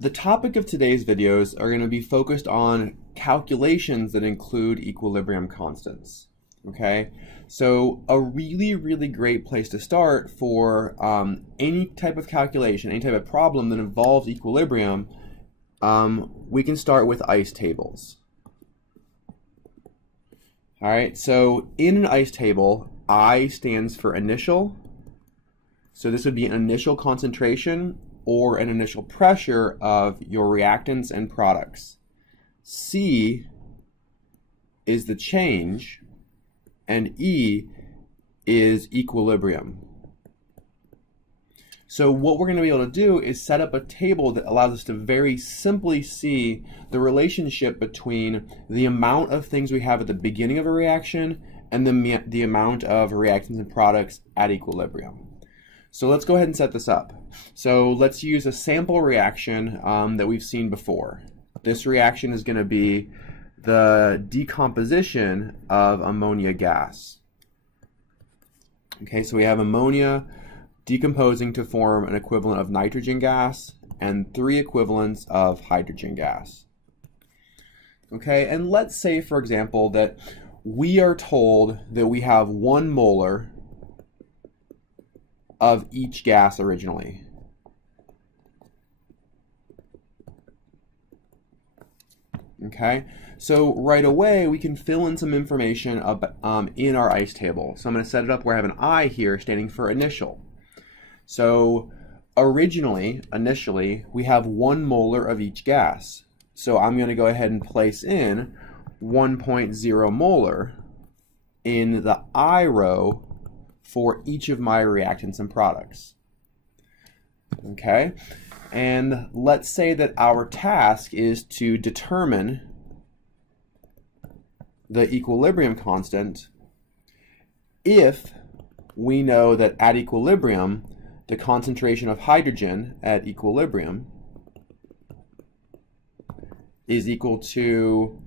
The topic of today's videos are going to be focused on calculations that include equilibrium constants. Okay, so a really great place to start for any type of calculation, any type of problem that involves equilibrium, we can start with ICE tables. All right, so in an ICE table, I stands for initial. So this would be an initial concentration or an initial pressure of your reactants and products. C is the change, and E is equilibrium. So what we're going to be able to do is set up a table that allows us to very simply see the relationship between the amount of things we have at the beginning of a reaction and the amount of reactants and products at equilibrium. So let's go ahead and set this up. So let's use a sample reaction that we've seen before. This reaction is going to be the decomposition of ammonia gas. Okay, so we have ammonia decomposing to form an equivalent of nitrogen gas and 3 equivalents of hydrogen gas. Okay, and let's say, for example, that we are told that we have 1 molar of each gas originally. Okay, so right away we can fill in some information in our ICE table. So I'm going to set it up where I have an I here standing for initial. So initially, we have 1 molar of each gas. So I'm going to go ahead and place in 1.0 molar in the I row for each of my reactants and products. Okay, and let's say that our task is to determine the equilibrium constant if we know that at equilibrium the concentration of hydrogen at equilibrium is equal to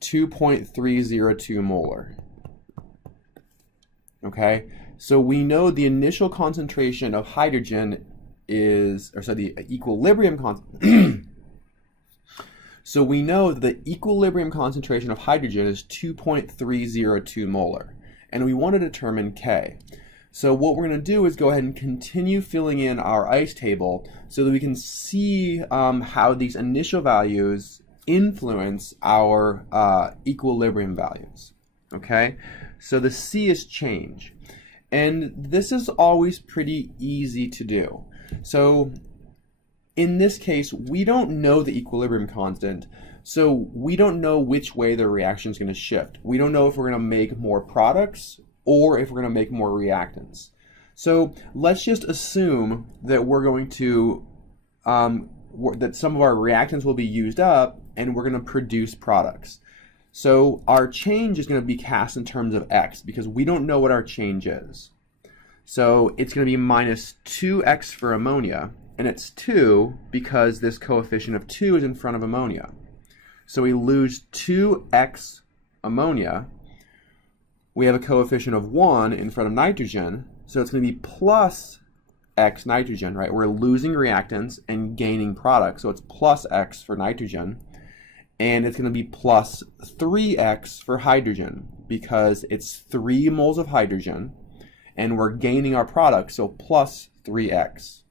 2.302 molar. Okay, so we know the initial concentration of hydrogen is, the equilibrium concentration. So we know that the equilibrium concentration of hydrogen is 2.302 molar, and we want to determine K. So what we're going to do is go ahead and continue filling in our ICE table so that we can see how these initial values influence our equilibrium values. Okay, so the C is change, and this is always pretty easy to do. So in this case, we don't know the equilibrium constant, so we don't know which way the reaction is going to shift. We don't know if we're going to make more products or if we're going to make more reactants. So let's just assume that we're going to that some of our reactants will be used up and we're going to produce products. So our change is going to be cast in terms of x because we don't know what our change is. So it's going to be minus 2x for ammonia, and it's 2 because this coefficient of 2 is in front of ammonia. So we lose 2x ammonia. We have a coefficient of 1 in front of nitrogen, so it's going to be plus x nitrogen, right? We're losing reactants and gaining products, so it's plus x for nitrogen. And it's going to be plus 3x for hydrogen because it's 3 moles of hydrogen and we're gaining our product, so plus 3x.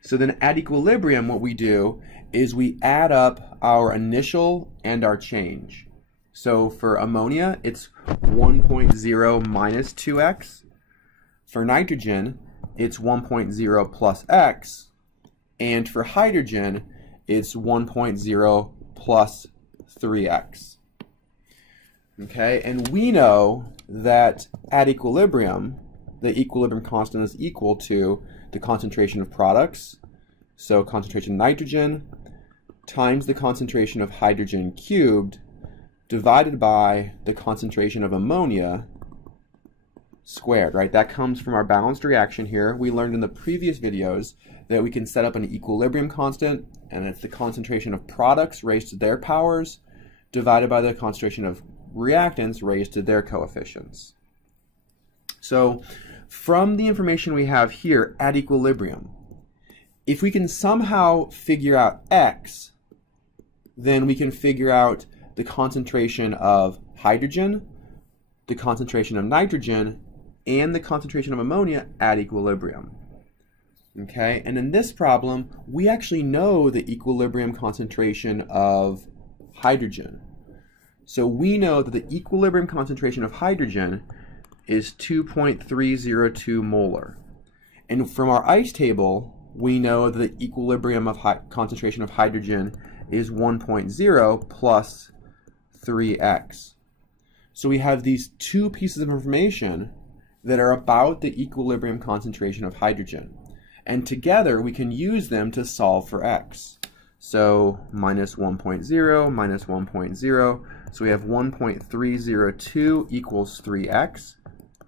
So then at equilibrium, what we do is we add up our initial and our change. So for ammonia, it's 1.0 minus 2x. For nitrogen, it's 1.0 plus x. And for hydrogen, it's 1.0 plus 3x. Okay, and we know that at equilibrium, the equilibrium constant is equal to the concentration of products, so concentration of nitrogen, times the concentration of hydrogen cubed, divided by the concentration of ammonia squared, right? That comes from our balanced reaction here. We learned in the previous videos that we can set up an equilibrium constant, and it's the concentration of products raised to their powers divided by the concentration of reactants raised to their coefficients. So from the information we have here at equilibrium, If we can somehow figure out X, then we can figure out the concentration of hydrogen, the concentration of nitrogen, and the concentration of ammonia at equilibrium. Okay, and in this problem, we actually know the equilibrium concentration of hydrogen. So we know that the equilibrium concentration of hydrogen is 2.302 molar. And from our ICE table, we know that the equilibrium of concentration of hydrogen is 1.0 plus 3x. So we have these two pieces of information that are about the equilibrium concentration of hydrogen. And together we can use them to solve for x. So minus 1.0, minus 1.0. So we have 1.302 equals 3x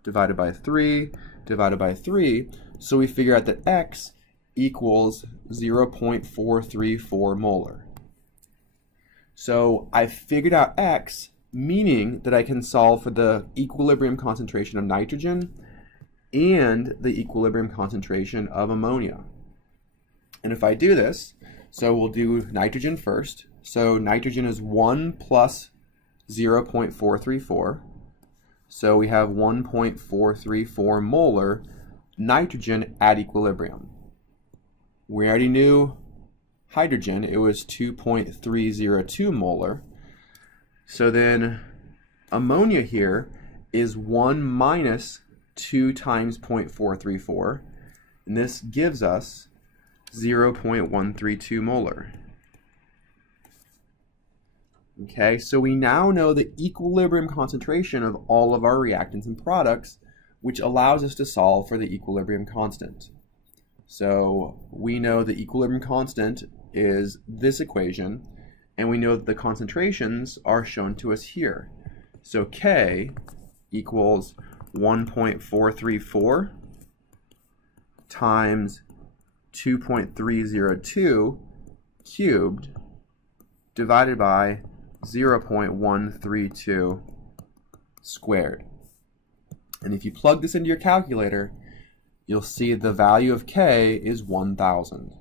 divided by 3 divided by 3. So we figure out that x equals 0.434 molar. So I figured out x, meaning that I can solve for the equilibrium concentration of nitrogen and the equilibrium concentration of ammonia. And if I do this, so we'll do nitrogen first. So nitrogen is 1 plus 0.434. So we have 1.434 molar nitrogen at equilibrium. We already knew hydrogen, it was 2.302 molar. So then ammonia here is 1 minus 2 times 0.434, and this gives us 0.132 molar. Okay, so we now know the equilibrium concentration of all of our reactants and products, which allows us to solve for the equilibrium constant. So we know the equilibrium constant is this equation, and we know that the concentrations are shown to us here. So K equals 1.434 times 2.302 cubed divided by 0.132 squared. And if you plug this into your calculator, you'll see the value of K is 1,000.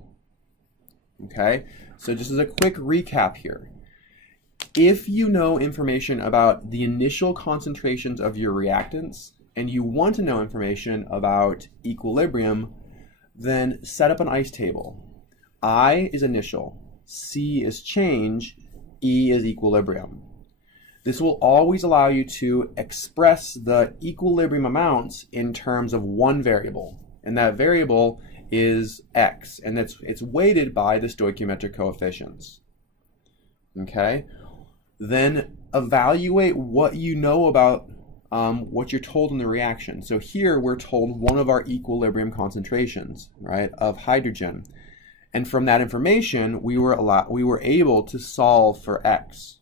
Okay, so just as a quick recap here, if you know information about the initial concentrations of your reactants and you want to know information about equilibrium, then set up an ICE table. I is initial, C is change, E is equilibrium. This will always allow you to express the equilibrium amounts in terms of one variable, and that variable is x, and it's weighted by the stoichiometric coefficients. Okay? Then evaluate what you know about what you're told in the reaction. So here we're told one of our equilibrium concentrations, right, of hydrogen. And from that information, we were able to solve for x.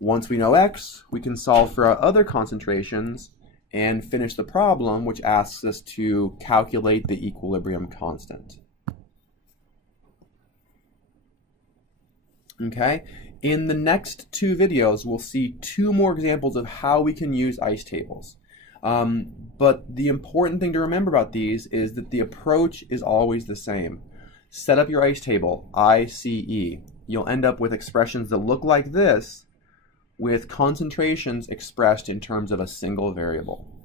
Once we know x, we can solve for our other concentrations and finish the problem, which asks us to calculate the equilibrium constant. Okay? In the next two videos, we'll see two more examples of how we can use ICE tables. But the important thing to remember about these is that the approach is always the same. Set up your ICE table, ICE. You'll end up with expressions that look like this, with concentrations expressed in terms of a single variable.